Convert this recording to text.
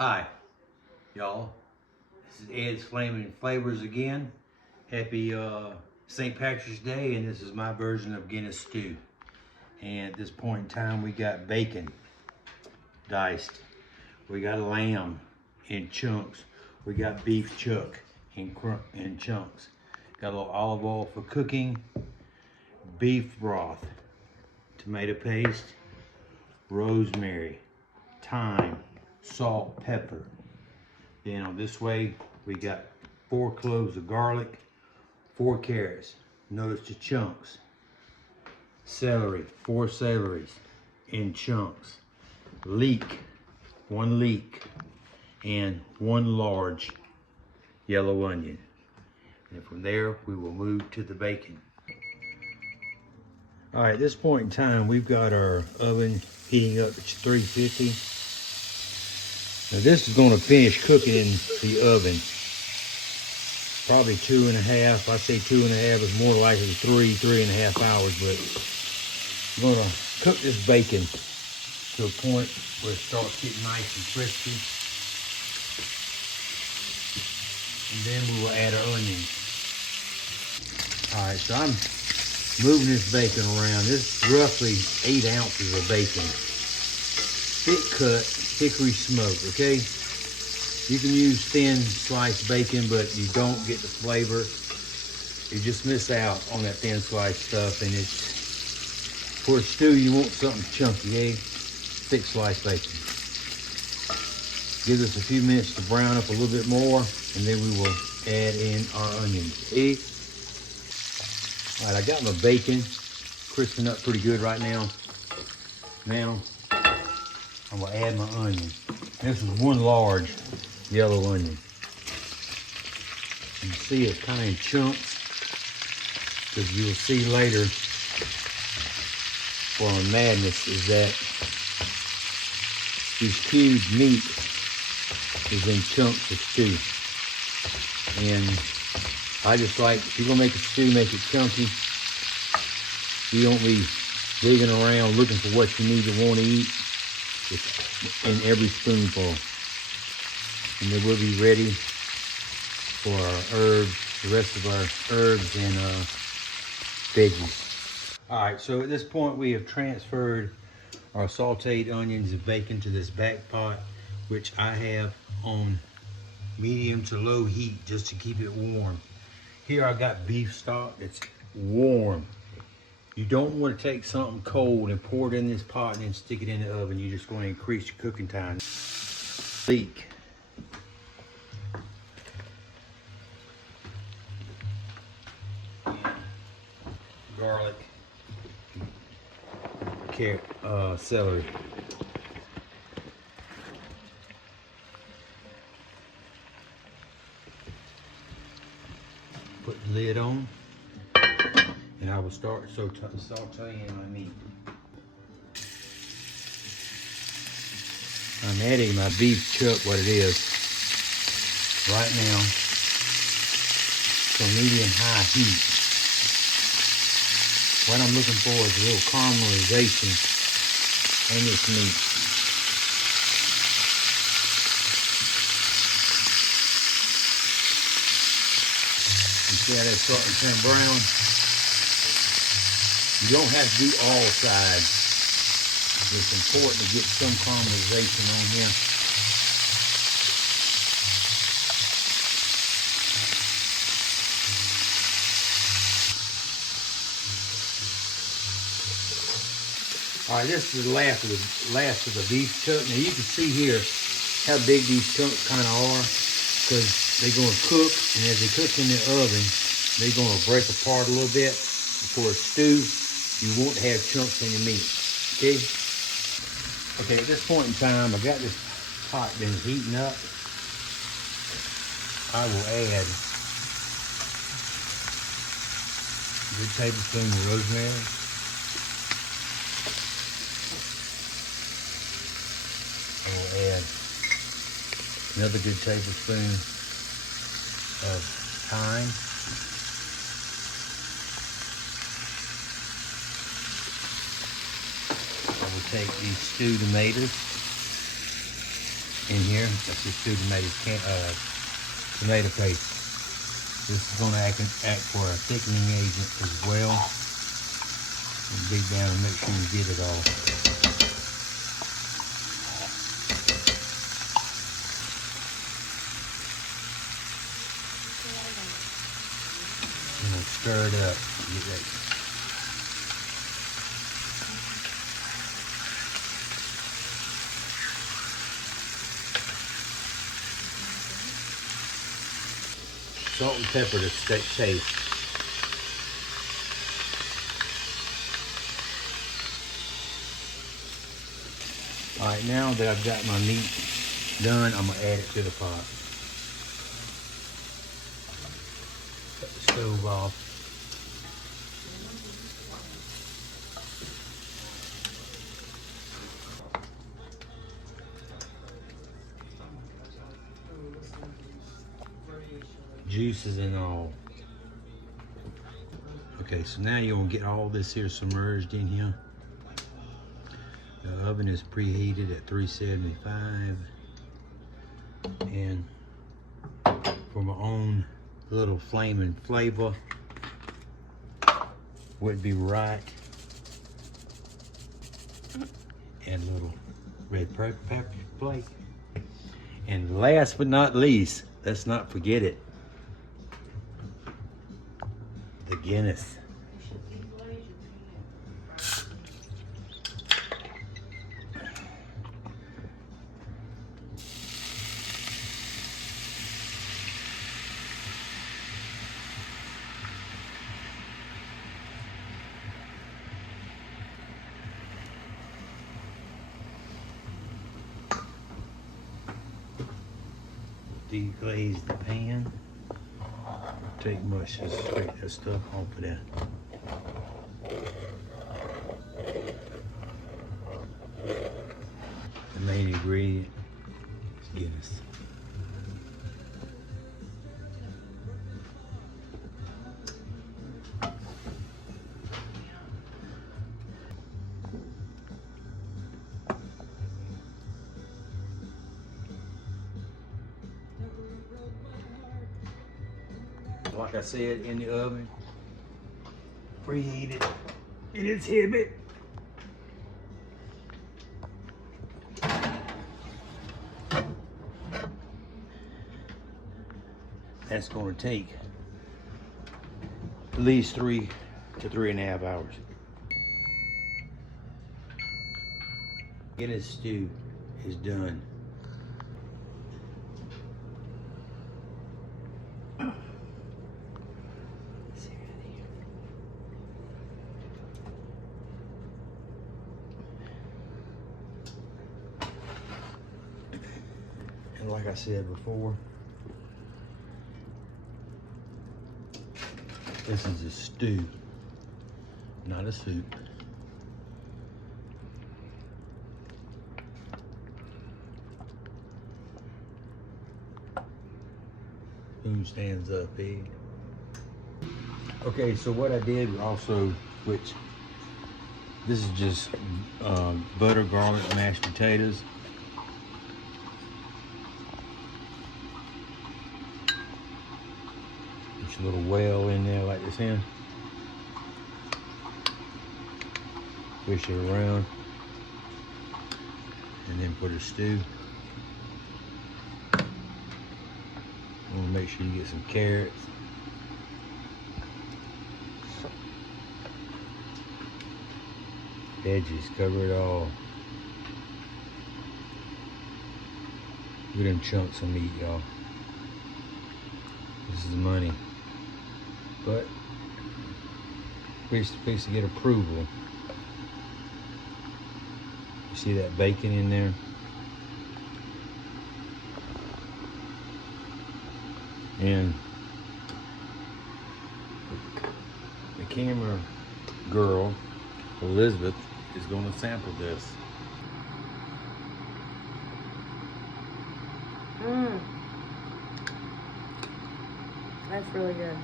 Hi, y'all. This is Ed's Flaming Flavors again. Happy St. Patrick's Day, and this is my version of Guinness stew. And at this point in time, we got bacon diced. We got lamb in chunks. We got beef chuck in chunks. Got a little olive oil for cooking. Beef broth, tomato paste, rosemary, thyme, salt, pepper. Then on this way, we got 4 cloves of garlic, 4 carrots. Notice the chunks. Celery, 4 celeries in chunks. Leek, 1 leek, and 1 large yellow onion. And from there, we will move to the bacon. All right, at this point in time, we've got our oven heating up at 350. Now this is going to finish cooking in the oven. Probably 2.5. I say 2.5 is more likely 3.5 hours, but I'm going to cook this bacon to a point where it starts getting nice and crispy. And then we will add our onions. All right, so I'm moving this bacon around. This is roughly 8 ounces of bacon. Thick cut, hickory smoked, okay? You can use thin sliced bacon, but you don't get the flavor. You just miss out on that thin sliced stuff, and it's, for a stew, you want something chunky, eh? Thick sliced bacon. Give us a few minutes to brown up a little bit more, and then we will add in our onions, eh? All right, I got my bacon crisping up pretty good right now. Now, I'm gonna add my onion. This is 1 large yellow onion. You see it's kind of in chunks, because you'll see later for our madness is that this cubed meat is in chunks of stew. And I just like, if you're gonna make a stew, make it chunky. You don't be digging around looking for what you need to want to eat. It's in every spoonful. And then we'll be ready for our herbs, the rest of our herbs and veggies. All right, so at this point we have transferred our sauteed onions and bacon to this back pot, which I have on medium to low heat just to keep it warm. Here I got beef stock that's warm. You don't want to take something cold and pour it in this pot and then stick it in the oven. You're just going to increase your cooking time. Leek. Garlic. Carrot, celery. Put the lid on. And I will start sauteing my meat. I'm adding my beef chuck, what it is, right now, to medium-high heat. What I'm looking for is a little caramelization in this meat. You see how that's starting to turn brown? You don't have to do all sides. It's important to get some caramelization on here. All right, this is the last of the beef chuck. Now you can see here how big these chunks kind of are, because they're going to cook, and as they cook in the oven, they're going to break apart a little bit. For a stew, you won't have chunks in your meat, okay? Okay, at this point in time, I got this pot been heating up. I will add a good tablespoon of rosemary. I will add another good tablespoon of thyme. I will take these stewed tomatoes in here. That's just 2 tomato paste. This is going to act for a thickening agent as well. And dig down and make sure you get it all. And we'll stir it up. Get that. Salt and pepper to taste. All right, now that I've got my meat done, I'm gonna add it to the pot. Cut the stove off. Juices and all. Okay, so now you're gonna get all this here submerged in here. The oven is preheated at 375, and for my own little flaming flavor would be right, and a little red pepper flake. And last but not least, let's not forget it, the Guinness. Deglaze the pan. Take much, just take that stuff off of there. The main ingredient is Guinness. Like I said, in the oven, preheated. It is heavy. That's going to take at least 3 to 3.5 hours. Guinness stew is done. And like I said before, this is a stew, not a soup. Spoon stands up, pig. Okay, so what I did also, which this is just butter, garlic, mashed potatoes. A little well in there like this in. Fish it around and then put a stew. You want to make sure you get some carrots. Edges, cover it all. Look at them chunks of meat, y'all. This is money. But we're supposed to get approval. You see that bacon in there? And the camera girl, Elizabeth, is going to sample this. That's really good.